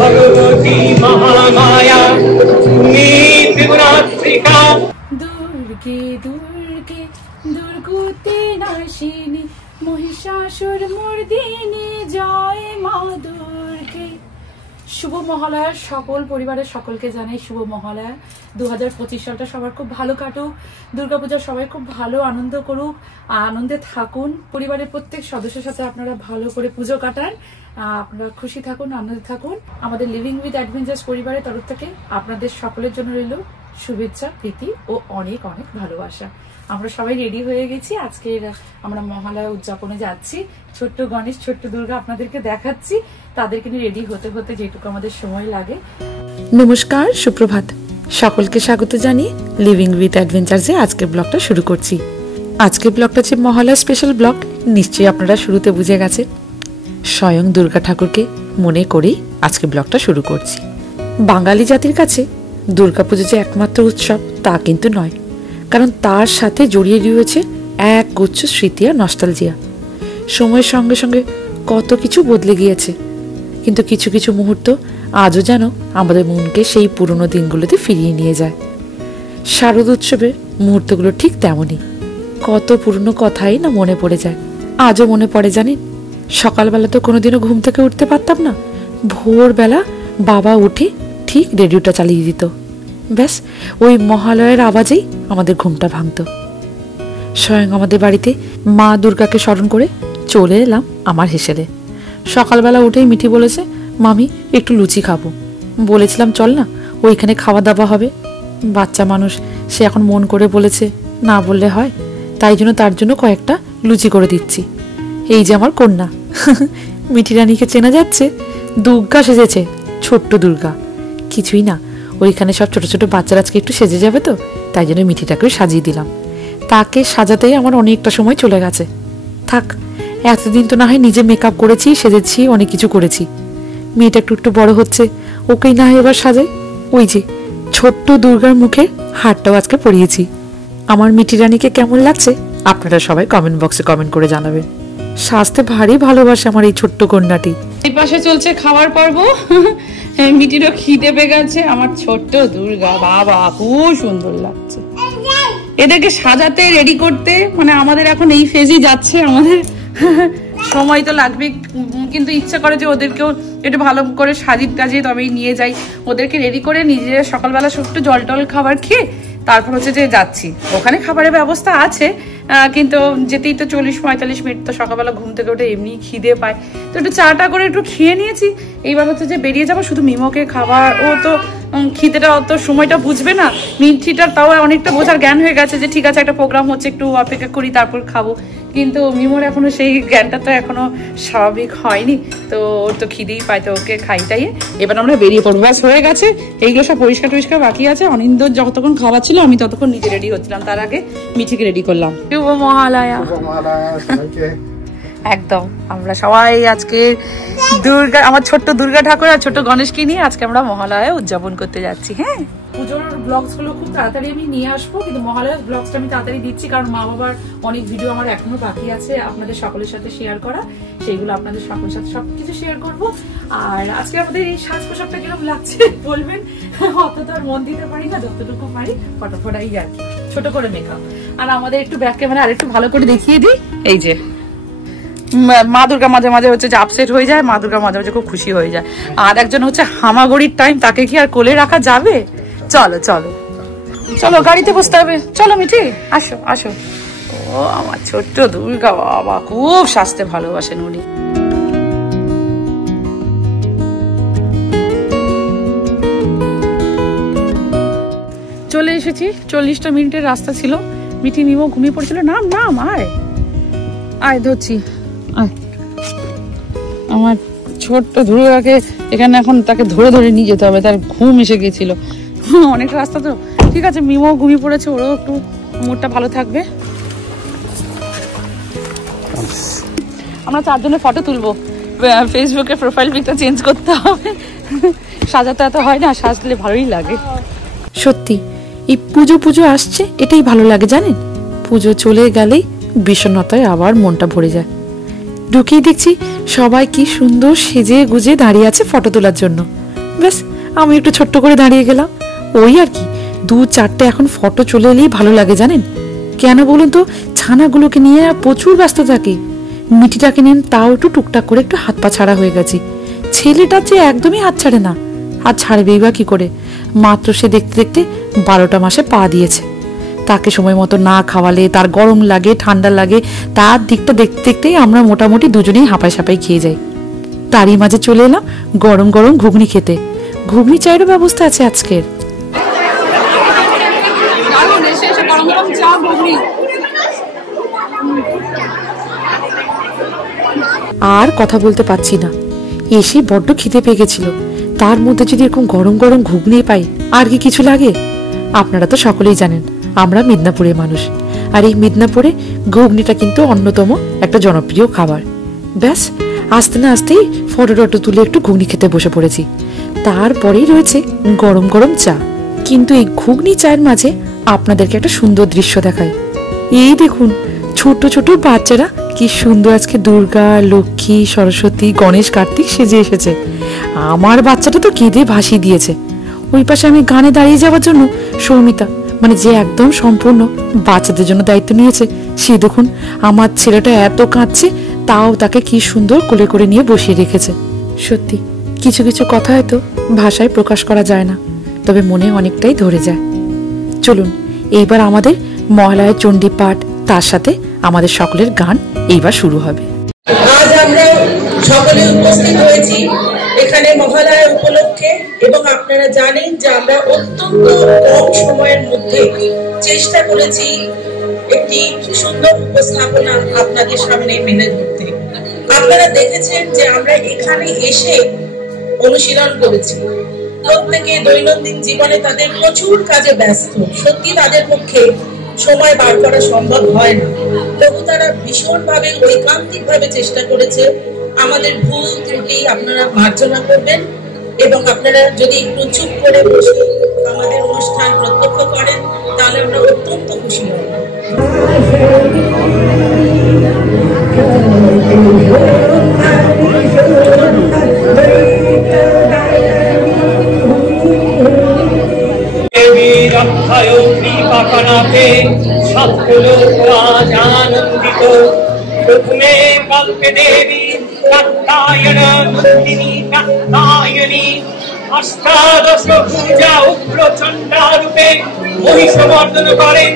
भगवती महामाया त्रिपुरात्रिका दुर्गे दुर्गे दुर्गुते नाशिनी महिषासुर मर्दिनी जय मा दुर्गे। শুভ মহালয়া সকল পরিবারের সকলকে জানাই শুভ মহালয়া। 2025 সালটা সবার খুব ভালো কাটুক, দুর্গাপূজা সবাই খুব ভালো আনন্দ করুক, আনন্দে থাকুন, পরিবারের প্রত্যেক সদস্যের সাথে আপনারা ভালো করে পুজো কাটান, আপনারা খুশি থাকুন, আনন্দে থাকুন। আমাদের লিভিং উইথ অ্যাডভেঞ্চার্স পরিবারের তরফ থেকে আপনাদের সকলের জন্য রইল শুভেচ্ছা, প্রীতি ও অনেক অনেক ভালোবাসা। আমরা সবাই রেডি হয়ে গেছি, আজকে আমরা মহালয়া উদযাপনে যাচ্ছি। ছোট্ট গণেশ, ছোট্ট দুর্গা আপনাদেরকে দেখাচ্ছি, তাদেরকে নিয়ে রেডি হতে হতে যেটুকু আমাদের সময় লাগে। নমস্কার, সুপ্রভাত, সকলকে স্বাগত জানিয়ে লিভিং উইথ অ্যাডভেঞ্চার্সে আজকের ব্লগটা শুরু করছি। আজকের ব্লগটা হচ্ছে মহালয়া স্পেশাল ব্লগ। নিশ্চয়ই আপনারা শুরুতে বুঝে গেছে, স্বয়ং দুর্গা ঠাকুরকে মনে করেই আজকে ব্লগটা শুরু করছি। বাঙালি জাতির কাছে দুর্গাপুজো যে একমাত্র উৎসব তা কিন্তু নয়, কারণ তার সাথে জড়িয়ে রয়েছে এক গুচ্ছ স্মৃতি আর নস্টালজিয়া। সময়ের সঙ্গে সঙ্গে কত কিছু বদলে গিয়েছে, কিন্তু কিছু কিছু মুহূর্ত আজও যেন আমাদের মনকে সেই পুরনো দিনগুলোতে ফিরিয়ে নিয়ে যায়। শারদ উৎসবের মুহূর্তগুলো ঠিক তেমনই, কত পুরনো কথাই না মনে পড়ে যায়। আজও মনে পড়ে জানেন, সকালবেলা তো কোনোদিনও ঘুম থেকে উঠতে পারতাম না, ভোরবেলা বাবা উঠে ঠিক রেডিওটা চালিয়ে দিত, ব্যাস ওই মহালয়ের আওয়াজেই আমাদের ঘুমটা ভাঙত। স্বয়ং আমাদের বাড়িতে মা দুর্গাকে স্মরণ করে চলে এলাম আমার হেসেলে। সকালবেলা উঠেই মিঠি বলেছে, মামি একটু লুচি খাবো। বলেছিলাম চল না, ওইখানে খাওয়া দাওয়া হবে। বাচ্চা মানুষ, সে এখন মন করে বলেছে, না বললে হয়, তাই জন্য তার জন্য কয়েকটা লুচি করে দিচ্ছি। এই যে আমার কন্যা মিঠি রানীকে চেনা যাচ্ছে, দুর্গা সেজেছে, ছোট্ট দুর্গা। কিছুই না, ওইখানে সব ছোট ছোট বাচ্চারা আজকে একটু সেজে যাবে তো, তাই জন্য মিঠিটাকে সাজিয়ে দিলাম। তাকে সাজাতেই আমার অনেকটা সময় চলে গেছে। থাক, এতদিন তো না হয় নিজে মেকআপ করেছি, সেজেছি, অনেক কিছু করেছি। মেয়েটা একটু একটু বড় হচ্ছে, ওকেই না হয় এবার সাজাই। ওই যে ছোট্ট দুর্গার মুখে হারটাও আজকে পরিয়েছি। আমার মিঠি রানীকে কেমন লাগছে আপনারা সবাই কমেন্ট বক্সে কমেন্ট করে জানাবেন। সাজতে ভারী ভালোবাসে আমার এই ছোট্ট কন্যাটি। এই পাশে চলছে খাওয়ার পর্ব। মিঠিরও খিদে পেয়ে গেছে। আমার ছোট্ট দুর্গা, বাবা খুব সুন্দর লাগছে। এদেরকে সাজাতে, রেডি করতে, মানে আমাদের এখন এই ফেজই যাচ্ছে। আমাদের সময় তো লাগবে, কিন্তু ইচ্ছা করে যে ওদেরকেও একটু ভালো করে সাজিয়ে তবেই নিয়ে যাই। ওদেরকে রেডি করে নিজেরা সকালবেলা একটু জল টল খাবার খেয়ে তারপর হচ্ছে যে যাচ্ছি। ওখানে খাবারের ব্যবস্থা আছে, কিন্তু যেতেই তো 40-45 মিনিট, তো সকালবেলা ঘুম থেকে উঠে এমনি খিদে পায়, তো একটু চাটা করে একটু খেয়ে নিয়েছি। এইবার হচ্ছে যে বেরিয়ে যাবো, শুধু মিমোকে খাবার, ও তো খিদেটা অত সময়টা বুঝবে না। মিঠিটার তাও অনেকটা বোঝার জ্ঞান হয়ে গেছে যে ঠিক আছে একটা প্রোগ্রাম হচ্ছে, একটু অপেক্ষা করি তারপর খাবো, কিন্তু মিমোর এখনো সেই জ্ঞানটা তো এখনো স্বাভাবিক হয়নি। তো ওর তো খিদেই পায়, তো ওকে খাইটাইয়ে এবার আমরা বেরিয়ে পড়বো। ব্যাস হয়ে গেছে, এইগুলো সব পরিষ্কার টরিষ্কার বাকি আছে। অনিন্দ যতক্ষণ খাওয়াচ্ছিল আমি ততক্ষণ নিজে রেডি হচ্ছিলাম, তার আগে মিঠিকে রেডি করলাম। শুভ মহালয়া। একদম আমরা সবাই আজকে দুর্গা, আমার ছোট্ট দুর্গা ঠাকুর আর ছোট্ট গণেশকে নিয়ে আজকে আমরা মহালয়া উদযাপন করতে যাচ্ছি। হ্যাঁ, পুজোর ব্লগস গুলো খুব তাড়াতাড়ি আমি নিয়ে আসবো, কিন্তু মহালয়ার ব্লগসটা আমি তাড়াতাড়ি দিচ্ছি, কারণ মা বাবার অনেক ভিডিও আমার এখনো বাকি আছে আপনাদের সকলের সাথে শেয়ার করা। সেইগুলো আপনাদের সকলের সাথে সবকিছু শেয়ার করবো। আর আজকে আমাদের এই সাজ পোশাকটা কিরকম লাগছে বলবেন, অত তো আর মন দিতে পারি না, যতটুকু পারি ফটাফটাই আর কি, ছোট করে মেকআপ। আর আমাদের একটু ব্যাক ক্যামেরা আর একটু ভালো করে দেখিয়ে দিই। এই যে মা দুর্গা মাঝে মাঝে হচ্ছে যে আপসেট হয়ে যায়, মা দুর্গা মাঝে মাঝে খুব খুশি হয়ে যায়। আর একজন হচ্ছে হামাগুড়ির টাইম, তাকে কি আর কোলে রাখা যাবে? চলো চলো চলো, গাড়িতে বসতে হবে। চলো মিঠি, আসো আসো। ও আমার ছোট্ট দুর্গা, বাবা খুব সাজতে ভালোবাসেন উনি। চলে এসেছি, 40টা মিনিটের রাস্তা ছিল। মিঠি মিমো ঘুমিয়ে পড়েছিল। নাম নাম, আয় আয়, ধরছি আয়। আমার ছোট্ট দুর্গাকে এখানে এখন তাকে ধরে ধরে নিয়ে যেতে হবে, তার ঘুম এসে গেছিল। অনেক রাস্তা তো, ঠিক আছে। মিমো ঘুমিয়ে পড়েছে, ওরও একটু মুডটা ভালো থাকবে। আমরা 4 জনের ফটো তুলবো, ফেসবুকে প্রোফাইল পিকটা চেঞ্জ করতে হবে। সাজাতে এত হয় না, সাজলে ভালোই লাগে। সত্যি এই পুজো পুজো আসছে, এটাই ভালো লাগে জানেন। পুজো চলে গেলেই বিষণ্ণতায় আবার মনটা ভরে যায়। ঢুকেই দেখছি সবাই কি সুন্দর সেজে গুজে দাঁড়িয়ে আছে ফটো তোলার জন্য। ব্যাস আমি একটু ছোট্ট করে দাঁড়িয়ে গেলাম। ওই আর কি, 2-4টে এখন ফটো চলে এলেই ভালো লাগে জানেন কেন বলুন তো? ছানাগুলোকে নিয়ে প্রচুর ব্যস্ত থাকি। মিঠিটাকে নেন তাও একটু টুকটাক করে একটু হাত পা ছাড়া হয়ে গেছি। ছেলেটা যে একদমই হাত ছাড়ে না, হাত ছাড়বেই বা কি করে? মাত্র সে দেখতে দেখতে 12টা মাসে পা দিয়েছে। তাকে সময় মতো না খাওয়ালে তার গরম লাগে ঠান্ডা লাগে, তার দিকটা দেখতে দেখতেই আমরা মোটামুটি দুজনেই হাঁপাই সাপাই খেয়ে যাই। তারই মাঝে চলে এলাম গরম গরম ঘুগনি খেতে। ঘুগনি চায়েরও ব্যবস্থা আছে আজকের। আর কথা বলতে পারছি না, এসে বড্ড খিদে পেয়ে গেছিল। তার মধ্যে যদি এরকম গরম গরম ঘুগনি পাই, আর কি কিছু লাগে? আপনারা তো সকলেই জানেন আমরা মিদনাপুরের মানুষ, আর এই মিদনাপুরে ঘুগনিটা কিন্তু অন্যতম একটা জনপ্রিয় খাবার। ব্যাস আস্তে না আসতেই ফটো টটো তুলে একটু ঘুগনি খেতে বসে পড়েছি। তারপরেই রয়েছে গরম গরম চা। কিন্তু এই ঘুগনি চায়ের মাঝে আপনাদেরকে একটা সুন্দর দৃশ্য দেখায়। এই দেখুন ছোট ছোট বাচ্চারা কি সুন্দর আজকে দুর্গা, লক্ষ্মী, সরস্বতী, গণেশ, কার্তিক সেজে এসেছে। আমার বাচ্চাটা তো কেঁদে ভাসিয়ে দিয়েছে। ওই পাশে আমি গানে দাঁড়িয়ে যাওয়ার জন্য সৌমিতা, মানে যে একদম সম্পূর্ণ বাচ্চাদের জন্য দায়িত্ব নিয়েছে, সে দেখুন আমার ছেলেটা এত কাঁদছে তাও তাকে কি সুন্দর কোলে করে নিয়ে বসিয়ে রেখেছে। সত্যি কিছু কিছু কথা হয়তো ভাষায় প্রকাশ করা যায় না, তবে মনে অনেকটাই ধরে যায়। চলুন এইবার আমাদের মহালয়া চণ্ডী পাঠ, তার সাথে আমাদের সকলের গান এইবার শুরু হবে। আজ আমরা সকলে উপস্থিত হয়েছি এখানে মহালয়া উপলক্ষে, এবং আপনারা জানেন যে আমরা অত্যন্ত কম সময়ের মধ্যে চেষ্টা করেছি একটি সুন্দর উপস্থাপনা আপনাদের সামনে মেলে ধরতে। আপনারা দেখেছেন যে আমরা এখানে এসে অনুশীলন করেছি। প্রত্যেকে দৈনন্দিন জীবনে তাদের প্রচুর কাজে ব্যস্ত, সত্যি তাদের পক্ষে সময় বার করা সম্ভব হয় না। তবু তারা ভীষণভাবে ঐকান্তিক ভাবে চেষ্টা করেছে। আমাদের ভুল ত্রুটি আপনারা মার্জনা করবেন, এবং আপনারা যদি একটু চুপ করে বসে আমাদের অনুষ্ঠান প্রত্যক্ষ করেন তাহলে আমরা অত্যন্ত খুশি হব। আনন্দিত প্রথমে কল্পে দেবী কাত্যায়ন নন্দিনী কাত্যায়নী অষ্টাদশ পূজা উগ্র চণ্ডা রূপে মহিষমর্দন করেন।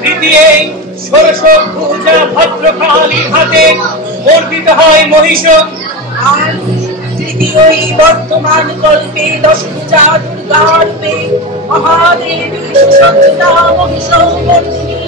তৃতীয় ষোড়শ পূজা ভদ্রকালী হাতে মর্দিত হয় মহিষ। আর তৃতীয় বর্তমান কল্পে দশ পূজা দুর্গা রূপে মহাদেবী সুসজ্জিতা মহিষমর্দিনী।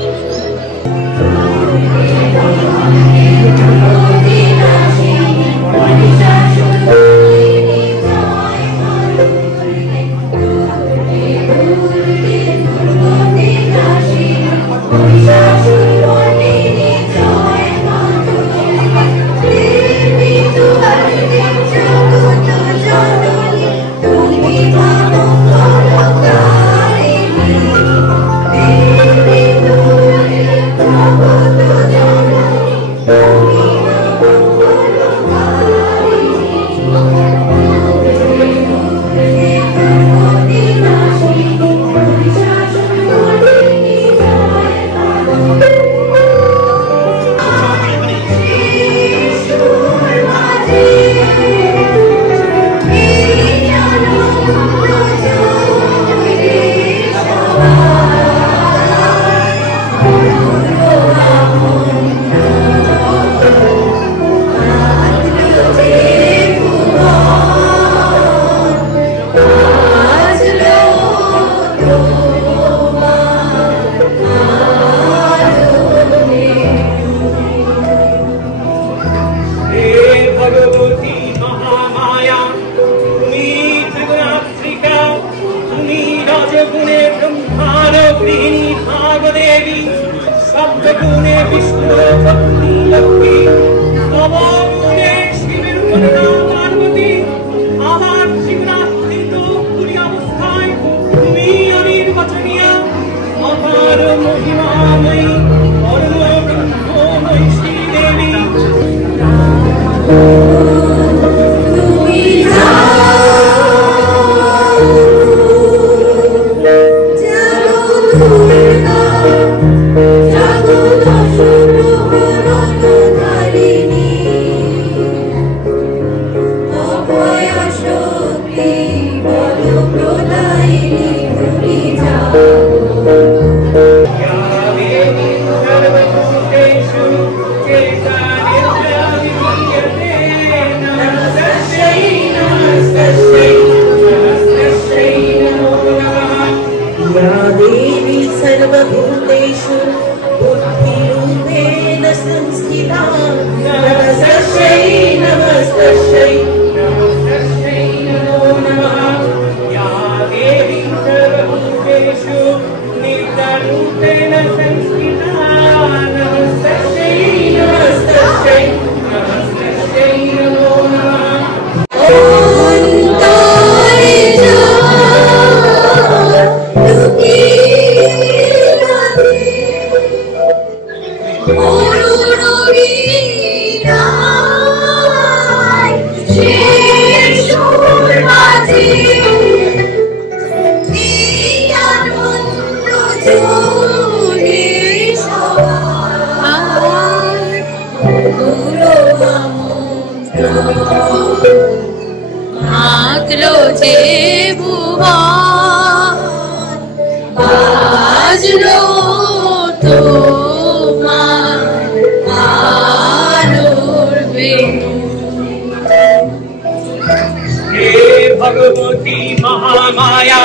भगवती महामाया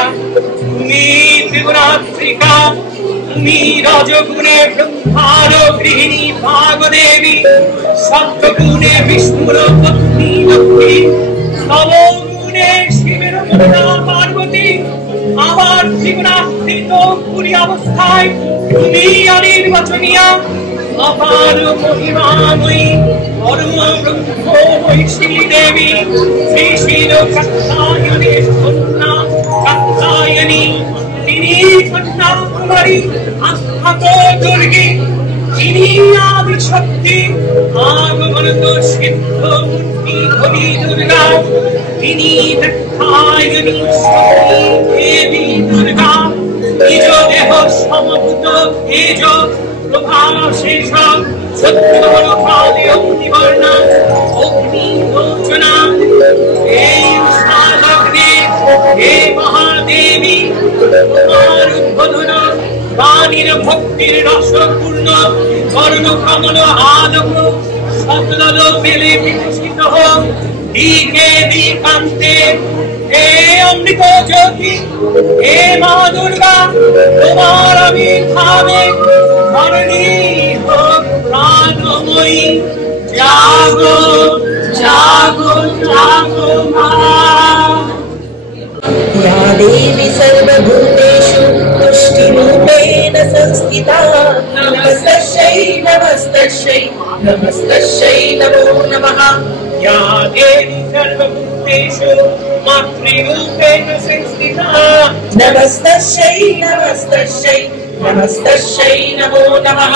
তুমি ত্রিগুণাত্রিকা তুমি রজগুণে ব্রহ্মার গৃহিণী ভাগদেবী সত্যগুণে বিষ্ণুর পত্নী লক্ষ্মী নবগুণে শিবের কন্যা পার্বতী আবার ত্রিগুণাশ্রিত পুরী অবস্থায় তুমি অনির্বচনীয়া अपार महिमामयी परम ब्रह्ममयी देवी श्री शील कात्यायनी कन्या कात्यायनी तिनी कन्या कुमारी अस्थात दुर्गे तिनी आदि शक्ति आगमनत सिद्ध मूर्ति कवि दुर्गा तिनी कात्यायनी शक्ति देवी दुर्गा निज देह समभूत तेज प्रभाशेष सत्यवर काले अग्निवर्णा अग्निलोचना हे सालग्ने हे महादेवी तुम्हार उद्बोधन प्राणीर भक्तिर रसपूर्ण कर्ण कमल आलोक सकल मेले विकसित हो दिके दिकान्ते हे अमृत ज्योति हे माँ दुर्गा तुम्हार आविर्भावे धरणी हो प्राणमयी जागो जागो जागो माँ या देवी सर्वभूतेषु तुष्टिरूपेण संस्थिता नमस्तस्यै नमस्तस्यै नमस्तस्यै नमो नमः या देवी सर्वभूतेषु मातृरूपेण संस्थिता नमस्तस्यै नमस्तस्यै नमस्तस्यै नमो नमः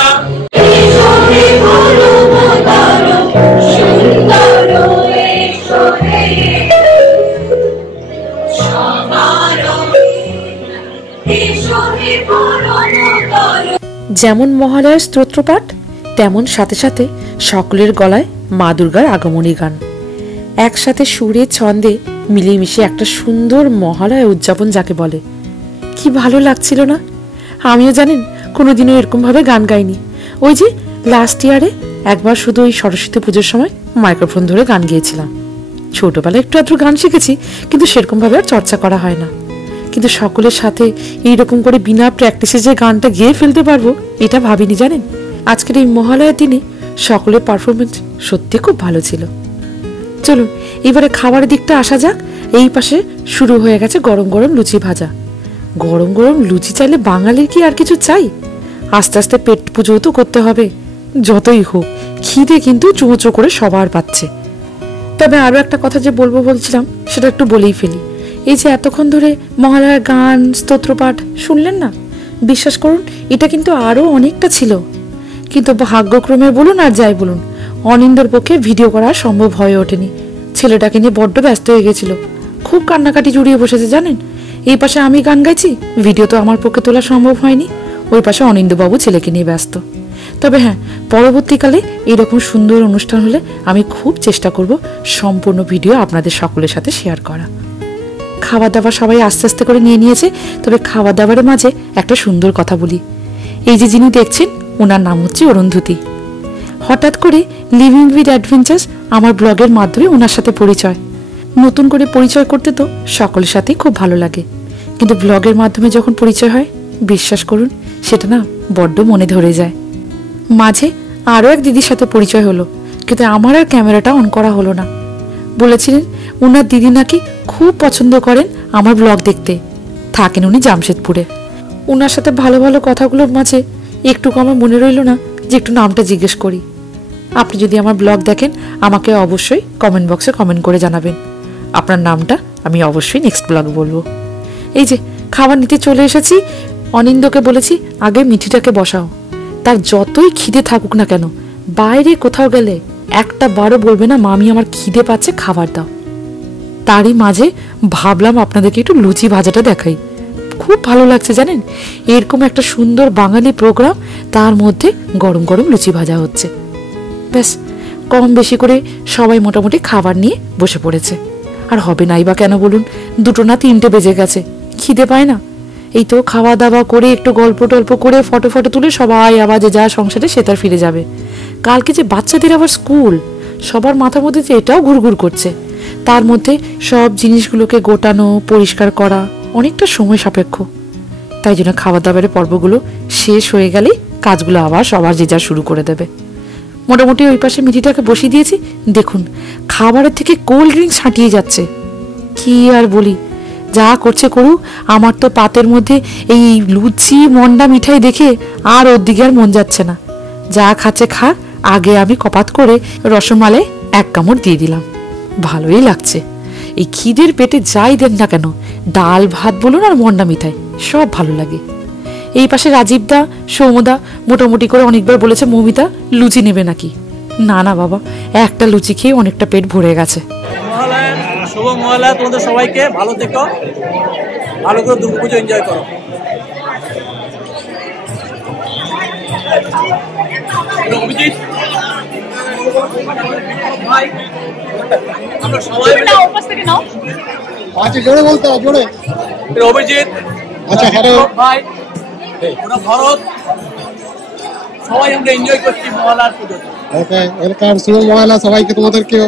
যেমন মহালয়ার স্তোত্রপাঠ তেমন সাথে সাথে সকলের গলায় মা দুর্গার আগমনী গান একসাথে সুরে ছন্দে মিলেমিশে একটা সুন্দর মহালয়া উদযাপন যাকে বলে কি ভালো লাগছিল না। আমিও জানেন কোনোদিনও এরকম ভাবে গান গাইনি। ওই যে লাস্ট ইয়ারে একবার শুধু ওই সরস্বতী পুজোর সময় মাইক্রোফোন ধরে গান গেয়েছিলাম। ছোটবেলায় একটু আধটু গান শিখেছি, কিন্তু সেরকম ভাবে আর চর্চা করা হয় না। কিন্তু সকলের সাথে এইরকম করে বিনা প্র্যাকটিসে যে গানটা গেয়ে ফেলতে পারবো এটা ভাবিনি জানেন। আজকের এই মহালয়ার দিনে সকলের পারফরমেন্স সত্যি খুব ভালো ছিল। চলুন এবারে খাবারের দিকটা আসা যাক। এই পাশে শুরু হয়ে গেছে গরম গরম লুচি ভাজা। গরম গরম লুচি চাইলে বাঙালির কি আর কিছু চাই? আস্তে আস্তে পেট পুজো তো করতে হবে। যতই হোক খিদে কিন্তু চোঁচো করে সবার পাচ্ছে। তবে আরো একটা কথা যে বলবো বলছিলাম সেটা একটু বলেই ফেলি। এই যে এতক্ষণ ধরে মহালয়ার গান স্তোত্রপাঠ শুনলেন না, বিশ্বাস করুন এটা কিন্তু আরো অনেকটা ছিল, কিন্তু ভাগ্যক্রমে বলুন আর যাই বলুন অনিন্দর পক্ষে ভিডিও করা সম্ভব হয়ে ওঠেনি। ছেলেটাকে নিয়ে বড্ড ব্যস্ত হয়ে গেছিল, খুব কান্নাকাটি জড়িয়ে বসেছে জানেন। এই পাশে আমি গান গাইছি, ভিডিও তো আমার পক্ষে তোলা সম্ভব হয়নি, ওই পাশে অনিন্দবাবু ছেলেকে নিয়ে ব্যস্ত। তবে হ্যাঁ, পরবর্তীকালে এরকম সুন্দর অনুষ্ঠান হলে আমি খুব চেষ্টা করব সম্পূর্ণ ভিডিও আপনাদের সকলের সাথে শেয়ার করা। খাবার দাবার সবাই আস্তে আস্তে করে নিয়ে নিয়েছে, তবে খাবার দাবারের মাঝে একটা সুন্দর কথা বলি। এই যে যিনি দেখছেন, ওনার নাম হচ্ছে অরুন্ধতী। হঠাৎ করে লিভিং উইথ অ্যাডভেঞ্চার্স আমার ব্লগের মাধ্যমে ওনার সাথে পরিচয়। নতুন করে পরিচয় করতে তো সকলের সাথেই খুব ভালো লাগে, কিন্তু ব্লগের মাধ্যমে যখন পরিচয় হয়, বিশ্বাস করুন সেটা না বড্ড মনে ধরে যায়। মাঝে আরও এক দিদির সাথে পরিচয় হলো, কিন্তু আমার আর ক্যামেরাটা অন করা হলো না। বলেছিলেন ওনার দিদি নাকি খুব পছন্দ করেন আমার ব্লগ দেখতে, থাকেন উনি জামশেদপুরে। ওনার সাথে ভালো ভালো কথাগুলোর মাঝে একটুকু আমার মনে রইল না যে একটু নামটা জিজ্ঞেস করি। আপনি যদি আমার ব্লগ দেখেন, আমাকে অবশ্যই কমেন্ট বক্সে কমেন্ট করে জানাবেন আপনার নামটা, আমি অবশ্যই নেক্সট ব্লগ বলবো। এই যে খাবার নিতে চলে এসেছি, অনিন্দকে বলেছি আগে মিঠিটাকে বসাও। তার যতই খিদে থাকুক না কেন, বাইরে কোথাও গেলে একটা বারও বলবে না মামি আমার খিদে পাচ্ছে, খাবার দাও। তারই মাঝে ভাবলাম আপনাদেরকে একটু লুচি ভাজাটা দেখাই। খুব ভালো লাগছে জানেন, এরকম একটা সুন্দর বাঙালি প্রোগ্রাম, তার মধ্যে গরম গরম লুচি ভাজা হচ্ছে। ব্যাস, কম বেশি করে সবাই মোটামুটি খাবার নিয়ে বসে পড়েছে। আর হবে নাই বা কেন বলুন, 2টো না 3টে বেজে গেছে, খিদে পায় না। এই তো খাওয়া দাওয়া করে একটু গল্প টল্প করে ফটো ফটো তুলে সবাই আবার যে যা সংসারে সে তার ফিরে যাবে। কালকে যে বাচ্চাদের আবার স্কুল, সবার মাথার মধ্যে যে এটাও ঘুরঘুর করছে। তার মধ্যে সব জিনিসগুলোকে গোটানো পরিষ্কার করা অনেকটা সময় সাপেক্ষ। তাই জন্য খাবার দাবারের পর্বগুলো শেষ হয়ে গেলেই কাজগুলো আবার সবার যে যা শুরু করে দেবে। মোটামুটি ওই পাশে মিঠিটাকে বসিয়ে দিয়েছি। দেখুন খাবারের থেকে কোল্ড ড্রিঙ্কস ছাঁটিয়ে যাচ্ছে। কি আর বলি, যা করছে করুক, আমার তো পাতের মধ্যে এই লুচি মন্ডা মিঠাই দেখে আর ওর দিকে আর মন যাচ্ছে না। যা খাচ্ছে খাক, আগে আমি কপাত করে রসমালাই 1 কামড় দিয়ে দিলাম। ভালোই লাগছে। এই খিদের পেটে যাই দেন না কেন, ডাল ভাত বলুন আর মন্ডা মিঠাই সব ভালো লাগে। এই পাশে রাজীবদা সৌমদা মোটামুটি করে অনেকবার বলেছে মৌমিতা লুচি নেবে নাকি। না না বাবা, একটা লুচি খেয়ে অনেকটা পেট ভরে গেছে। শুভ মহালয়া, তোমাদের সবাইকে ভালো থেকো, ভালো করে দুর্গাপুজো এনজয় করো। অভিজিৎ ভাই, আমরা সবাই আচ্ছা জোরে বলতে হবে, জোরে। অভিজিৎ, আচ্ছা হ্যালো ভাই, ওরা ভরত, সবাই আমরা এনজয় করছি মহালয়ার পুজো। ওকে, ওয়েলকাম, শুভ মহালয়া সবাইকে, তোমাদেরকেও।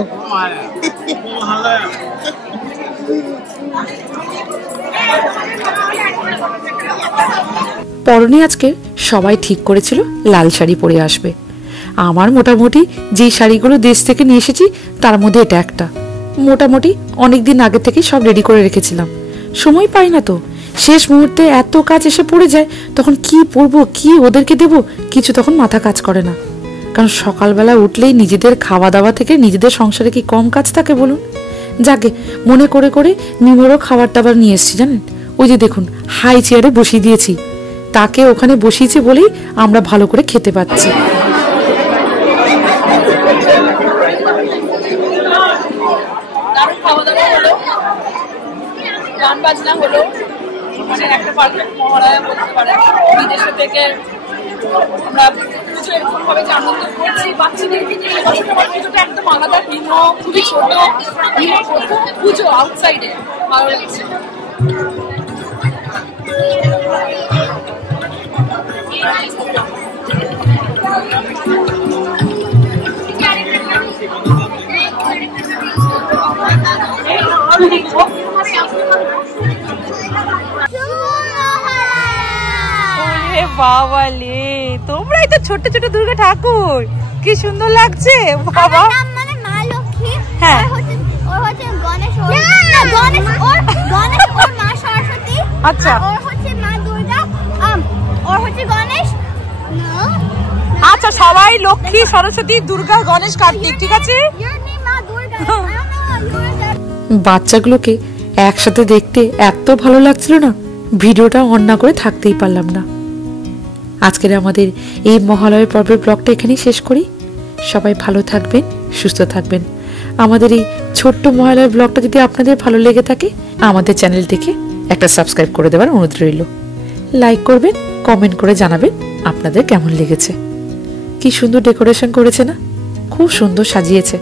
পরনে আজকে সবাই ঠিক করেছিল লাল শাড়ি পরে আসবে। আমার মোটামুটি যেই শাড়িগুলো দেশ থেকে নিয়ে এসেছি তার মধ্যে এটা একটা। মোটামুটি অনেকদিন আগে থেকেই সব রেডি করে রেখেছিলাম, সময় পাই না তো। শেষ মুহূর্তে এত কাজ এসে পড়ে যায়, তখন কি পরবো কি ওদেরকে দেবো কিছু তখন মাথা কাজ করে না। কারণ সকালবেলা উঠলেই নিজেদের খাওয়া দাওয়া থেকে নিজেদের সংসারে কি কম কাজ থাকে বলুন। যাকে মনে করে করে নিমরও খাবার দাবার নিয়ে এসেছি জানেন। ওই যে দেখুন হাই চেয়ারে বসিয়ে দিয়েছি, তাকে ওখানে বসিয়েছে বলেই আমরা ভালো করে খেতে পাচ্ছি। গান বাজনা হলো, মানে একটা পারফেক্ট মহালয়া বলতে পারেন। বিদেশে থেকে আমরা পুজো এরকম ভাবে যে আনন্দ করছি, বাচ্চাদেরকে নিয়ে পুজোটা একদম আলাদা। নিম্ন খুবই ছোট, প্রথম পুজো আউটসাইডে, ভালো লাগছে। বাবালে, তোমরাই তো ছোট ছোট দুর্গা ঠাকুর, কি সুন্দর লাগছে বাবা। মানে মা লক্ষ্মী, হ্যাঁ, ওর হচ্ছে গণেশ, গণেশ ওর মা সরস্বতী। আচ্ছা, ওর হচ্ছে মা দুর্গা, ওর হচ্ছে গণেশ। আচ্ছা, সবাই লক্ষ্মী সরস্বতী দুর্গা গণেশ কার্তিক, ঠিক আছে। বাচ্চাগুলোকে একসাথে দেখতে এত ভালো লাগছিল না, ভিডিওটা অন না করে থাকতেই পারলাম না। আজকের আমাদের এই মহালয়া পর্বের ব্লগটা এখানেই শেষ করি। সবাই ভালো থাকবেন, সুস্থ থাকবেন। আমাদের এই ছোট্ট মহালয়ার ব্লগটা যদি আপনাদের ভালো লেগে থাকে, আমাদের চ্যানেলটিকে একটা সাবস্ক্রাইব করে দেওয়ার অনুরোধ রইল। লাইক করবেন, কমেন্ট করে জানাবেন আপনাদের কেমন লেগেছে। কি সুন্দর ডেকোরেশন করেছে না, খুব সুন্দর সাজিয়েছে।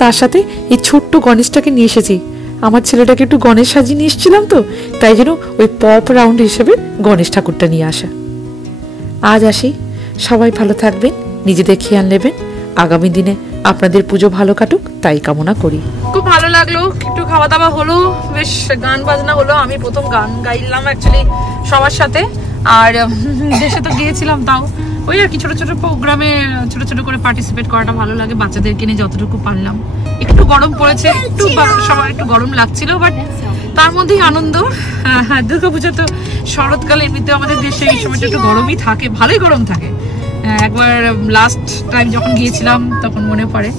তার সাথে এই ছোট্ট গণেশটাকে নিয়ে এসেছি। আমার ছেলেটাকে একটু গণেশ সাজিয়ে নিয়ে এসেছিলাম, তো তাই জন্য ওই পপ রাউন্ড হিসেবে গণেশ ঠাকুরটা নিয়ে আসা। আজ আসি, সবাই ভালো থাকবেন, নিজেদের খেয়াল নেবেন। আগামী দিনে আপনাদের পুজো ভালো কাটুক তাই কামনা করি। খুব ভালো লাগলো, একটু খাওয়া দাওয়া হলো, বেশ গান বাজনা হলো। আমি প্রথম গান গাইলাম অ্যাকচুয়ালি সবার সাথে, আর দেশে তো গিয়েছিলাম, তাও ওই আর কি ছোট ছোট প্রোগ্রামে ছোট ছোট করে পার্টিসিপেট করাটা ভালো লাগে, বাচ্চাদেরকে নিয়ে যতটুকু পারলাম। একটু গরম পড়েছে, একটু সবার একটু গরম লাগছিল, বাট তার মধ্যেই আনন্দ। দুর্গাপূজা তো শরৎকালে এমনিতে আমাদের দেশে এই সময়টা একটু গরমই থাকে, ভালোই গরম থাকে। একবার লাস্ট টাইম যখন গিয়েছিলাম তখন মনে পড়ে।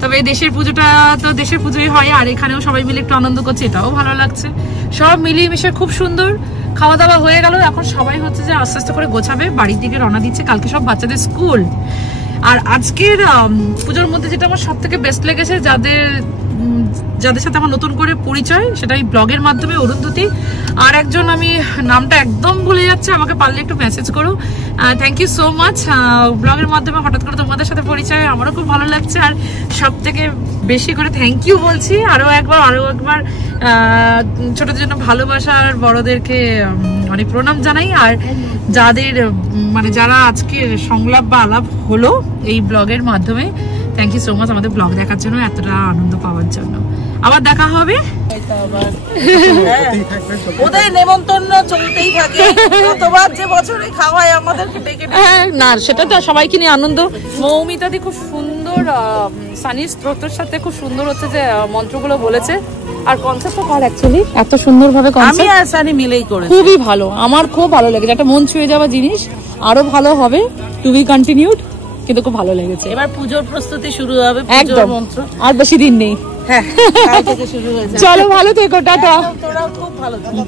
তবে দেশের পুজোটা তো দেশের পুজোই হয়, আর এখানেও সবাই মিলে একটু আনন্দ করছে, এটাও ভালো লাগছে। সব মিলিয়ে মিশে খুব সুন্দর। খাওয়া দাওয়া হয়ে গেল, এখন সবাই হচ্ছে যে আস্তে আস্তে করে গোছাবে, বাড়ির দিকে রওনা দিচ্ছে। কালকে সব বাচ্চাদের স্কুল। আর আজকের পুজোর মধ্যে যেটা আমার সব থেকে বেস্ট লেগেছে, যাদের সাথে আমার নতুন করে পরিচয়, সেটা এই ব্লগের মাধ্যমে, অরুন্ধতী আর একজন, আমি নামটা একদম ভুলে যাচ্ছে, আমাকে পারলে একটু মেসেজ করো। Thank you so much. ব্লগের মাধ্যমে হঠাৎ করে তোমাদের সাথে পরিচয়, আমারও খুব ভালো লাগছে। আর সব থেকে বেশি করে থ্যাংক ইউ বলছি আরো একবার ছোটদের জন্য ভালোবাসা, আর বড়দেরকে অনেক প্রণাম জানাই। আর যাদের যারা আজকে সংলাপ বা আলাপ হলো এই ব্লগের মাধ্যমে, থ্যাংক ইউ সো মাচ আমাদের ব্লগ দেখার জন্য, এতটা আনন্দ পাওয়ার জন্য। আবার দেখা হবে। ওদের নেমন্তন্ন চলতেই থাকে, কতবার যে বছরে খাওয়ায় আমাদেরকে ডেকে। না, সেটা তো সবাইকে নিয়ে আনন্দ। মৌমিতাদি খুব সুন্দর সানি স্রোতের সাথে খুব সুন্দর হচ্ছে যে মন্ত্রগুলো বলেছে, আর কনসেপ্টটা কার অ্যাকচুয়ালি এত সুন্দরভাবে আমি আর সানি মিলেই করেছি, খুবই ভালো। আমার খুব ভালো লেগেছে, একটা মন ছুঁয়ে যাওয়া জিনিস। আরো ভালো হবে, টু বি কন্টিনিউড, কিন্তু খুব ভালো লেগেছে। এবার পুজোর প্রস্তুতি শুরু হবে, একদম মন্ত্র আর বেশি দিন নেই। হ্যাঁ, কাল থেকে শুরু হয়েছে। চলো ভালো থেকো, টাটা। তোরাও খুব ভালো থেকো।